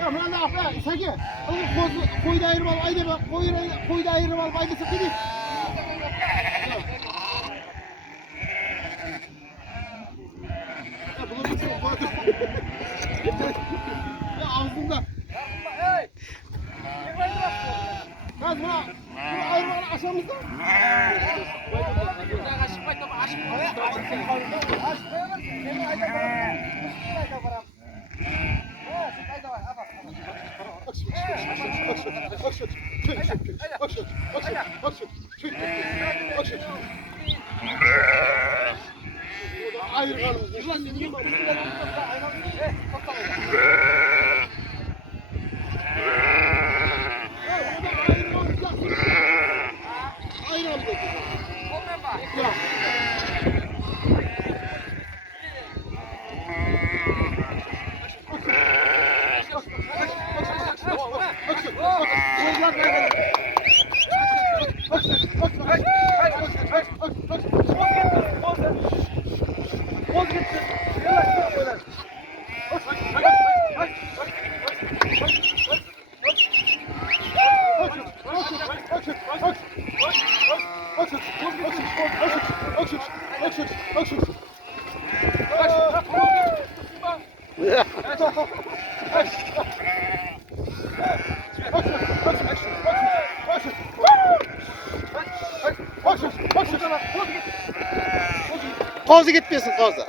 Ya buna ne yapar? Saki. Koyu da ayırma ayda bak. Koyu da ayırma ayda sakın. Ya bunu bir şey koy. Ya ağzında. Gaz buna. Bu ayırma aşağımızda. Hayır kalın. Kozu gitmesin kozu.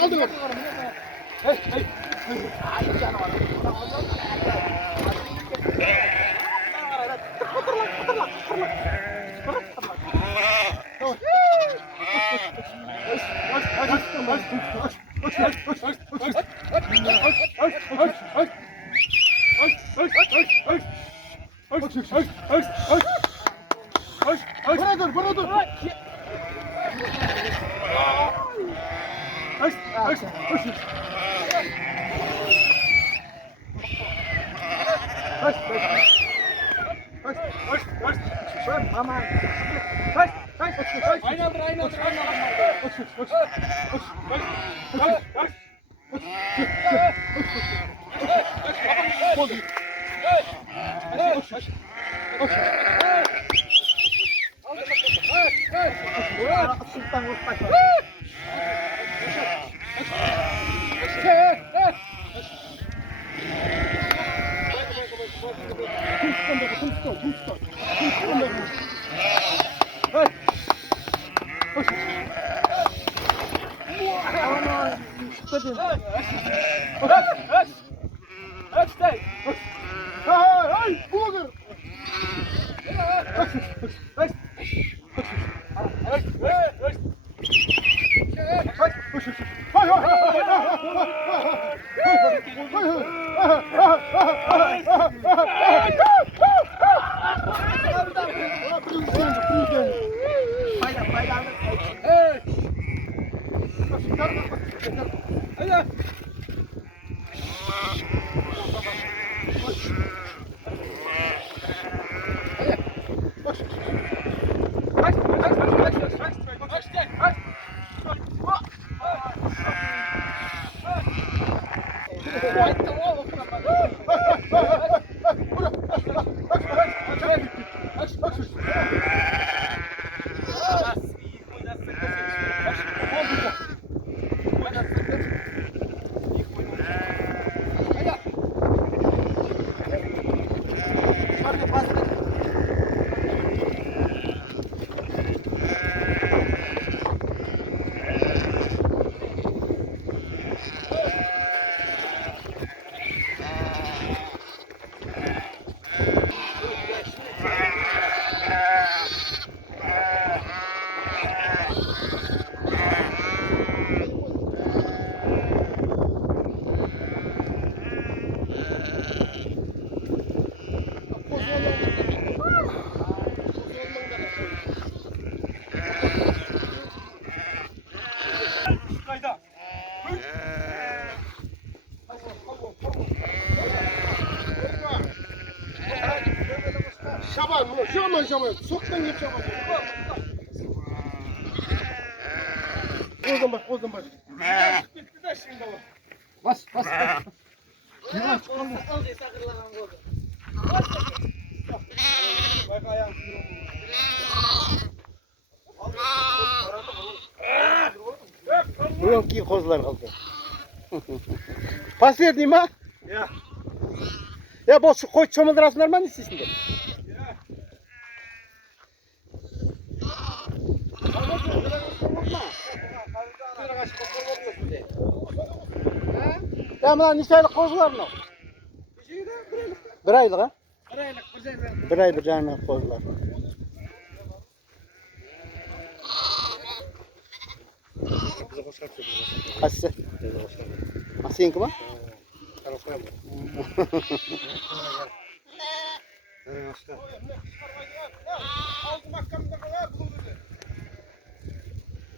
Aldı ver. Hey. Bana dur. Şaban bunu. Şaban. Soktan git Şaban. Kozdan bak. Bitti de şimdi bak. Bas. Yılan çıkalım. Bak ayağım. Bugünkü kozlar kaldı. Pas verdim ha? Ya. Ya bu koy çomaldırasınlar mı istiyorsun? Ya bunlar neçaylık kozlar mı? Bir aylık ha? Bir ay bir canlı kozlar. Kaçsı? Seninki mi? Aldım hakkımda kadar bulur bizi.